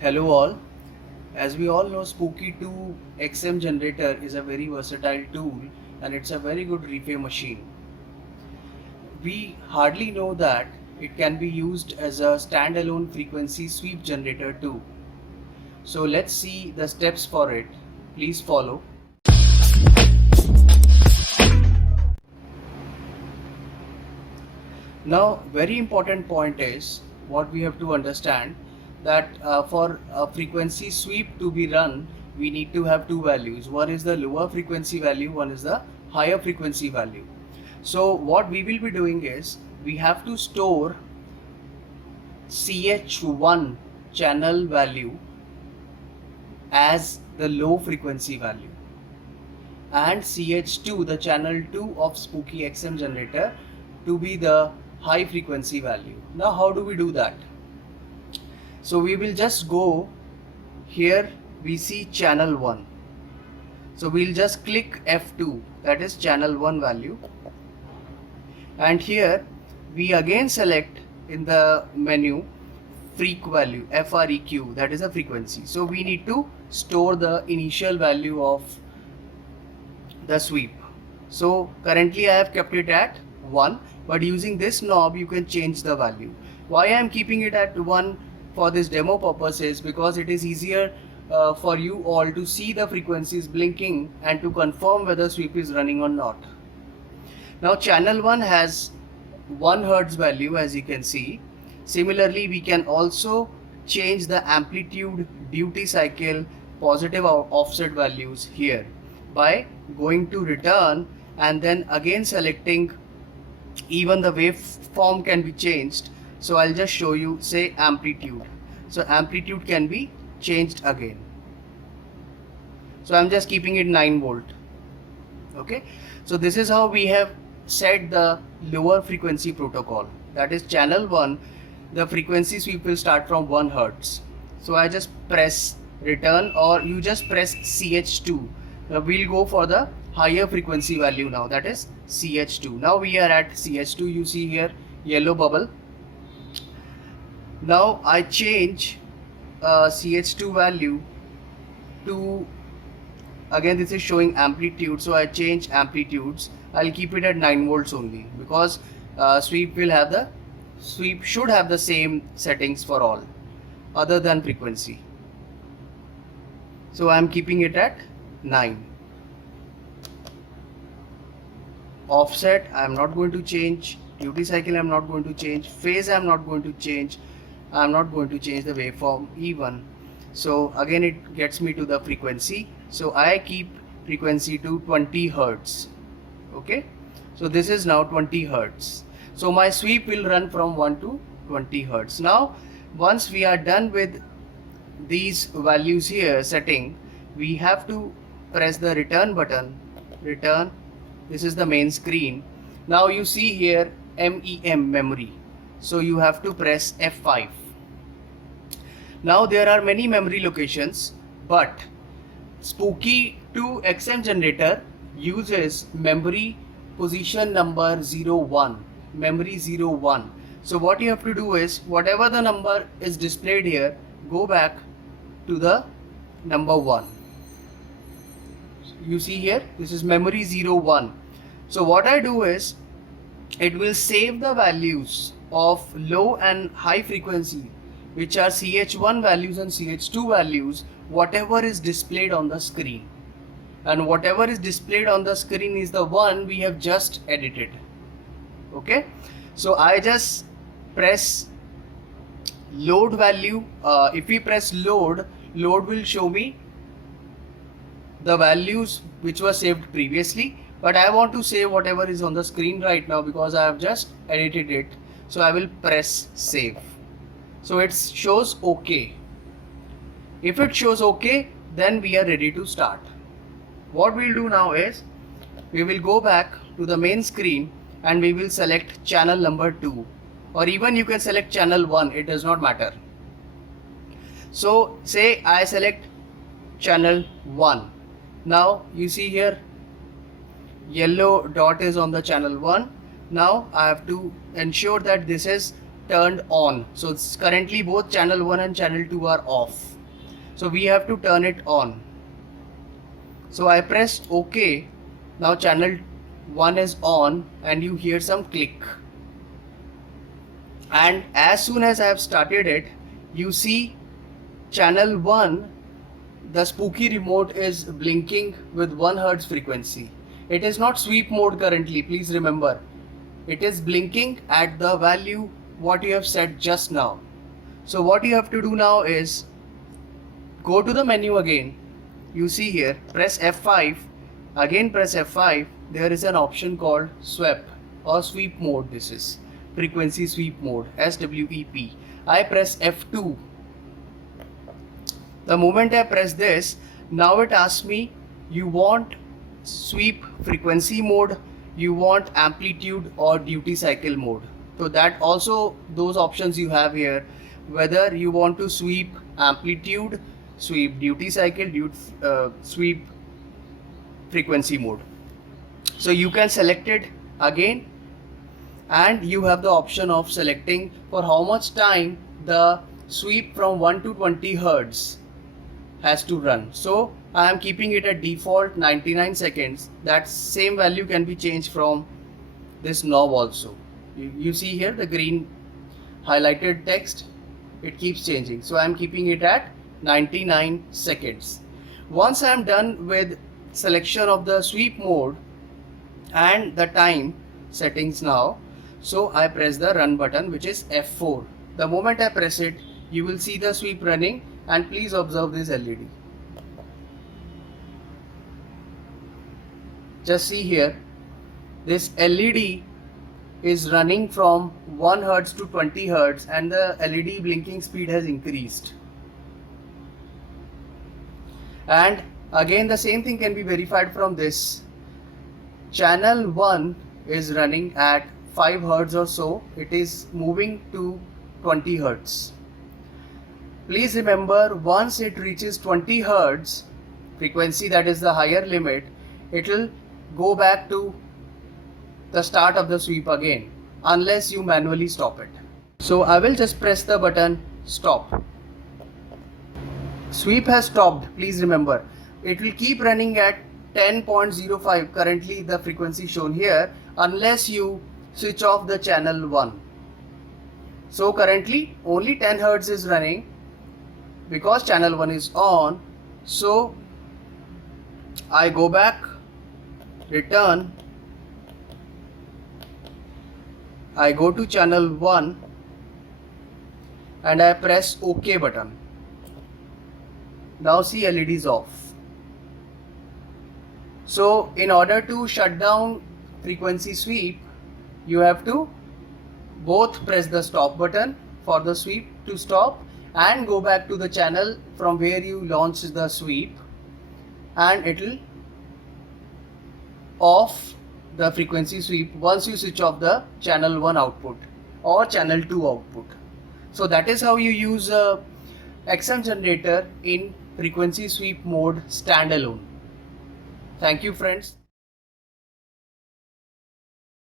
Hello all. As we all know, Spooky 2 XM generator is a very versatile tool and it's a very good replay machine. We hardly know that it can be used as a standalone frequency sweep generator too. So let's see the steps for it. Please follow. Now, very important point is what we have to understand that for a frequency sweep to be run, we need to have two values. One is the lower frequency value, one is the higher frequency value. So what we will be doing is we have to store CH1 channel value as the low frequency value and CH2 the channel 2 of Spooky XM generator to be the high frequency value. Now how do we do that? So we will just go here, we see channel 1. So we'll just click F2, that is channel 1 value, and here we again select in the menu freq value, FREQ, that is a frequency. So we need to store the initial value of the sweep. So currently I have kept it at 1, but using this knob you can change the value. Why I am keeping it at 1 for this demo purpose is because it is easier for you all to see the frequencies blinking and to confirm whether sweep is running or not. Now channel 1 has 1 Hz value, as you can see. Similarly, we can also change the amplitude, duty cycle, positive or offset values here by going to return and then again selecting. Even the waveform can be changed. So I'll just show you, say amplitude. So amplitude can be changed again. So I'm just keeping it 9 volt. Okay. So this is how we have set the lower frequency protocol. That is channel 1. The frequency sweep will start from 1 Hz. So I just press return, or you just press CH2. Now we'll go for the higher frequency value now, that is CH2. Now we are at CH2, you see here yellow bubble. Now I change CH2 value to, again this is showing amplitude, so I change amplitudes. I'll keep it at 9 volts only because sweep should have the same settings for all other than frequency. So I'm keeping it at 9. Offset I am not going to change, duty cycle I am not going to change, phase I am not going to change, I am not going to change the waveform even. So again it gets me to the frequency, so I keep frequency to 20 Hz. Okay, so this is now 20 Hz. So my sweep will run from 1 to 20 Hz. Now once we are done with these values here setting, we have to press the return button. Return. This is the main screen. Now you see here MEM, memory. So you have to press F5. Now there are many memory locations, but Spooky 2 XM generator uses memory position number 01, memory 01. So what you have to do is, whatever the number is displayed here, go back to the number 1. You see here, this is memory 01. So what I do is, it will save the values of low and high frequency, which are CH1 values and CH2 values, whatever is displayed on the screen. And whatever is displayed on the screen is the one we have just edited. Okay, so I just press load value. If we press load will show me the values which were saved previously, but I want to save whatever is on the screen right now because I have just edited it. So I will press save. So it shows OK. If it shows OK, then we are ready to start. What we'll do now is, we will go back to the main screen and we will select channel number 2, or even you can select channel 1, it does not matter. So say I select channel 1. Now you see here yellow dot is on the channel 1. Now I have to ensure that this is turned on. So it's currently both channel 1 and channel 2 are off. So we have to turn it on. So I pressed OK. Now channel 1 is on and you hear some click. And as soon as I have started it, you see channel 1, the spooky remote is blinking with 1 Hz frequency. It is not sweep mode currently, please remember. It is blinking at the value what you have set just now. So what you have to do now is go to the menu again. You see here, press F5, again press F5. There is an option called sweep or sweep mode. This is frequency sweep mode, SWEP. I press F2. The moment I press this, now it asks me, you want sweep frequency mode, you want amplitude or duty cycle mode. So that also those options you have here, whether you want to sweep amplitude, sweep duty cycle, sweep frequency mode. So you can select it again, and you have the option of selecting for how much time the sweep from 1 to 20 Hz has to run. So I am keeping it at default 99 seconds. That same value can be changed from this knob also. You see here the green highlighted text, it keeps changing. So I am keeping it at 99 seconds. Once I am done with selection of the sweep mode and the time settings now, so I press the run button, which is F4. The moment I press it, you will see the sweep running, and please observe this LED. Just see here, this LED is running from 1 Hz to 20 Hz and the LED blinking speed has increased. And again the same thing can be verified from this. Channel 1 is running at 5 Hz or so. It is moving to 20 Hz. Please remember, once it reaches 20 Hz frequency, that is the higher limit, it will go back to the start of the sweep again unless you manually stop it. So I will just press the button stop. Sweep has stopped. Please remember, it will keep running at 10.05, currently the frequency shown here, unless you switch off the channel 1. So currently only 10 Hz is running because channel 1 is on. So I go back, return, I go to channel 1 and I press OK button. Now see, LED is off. So in order to shut down frequency sweep, you have to both press the stop button for the sweep to stop and go back to the channel from where you launched the sweep, and it will off the frequency sweep once you switch off the channel 1 output or channel 2 output. So that is how you use a XM generator in frequency sweep mode standalone. Thank you friends.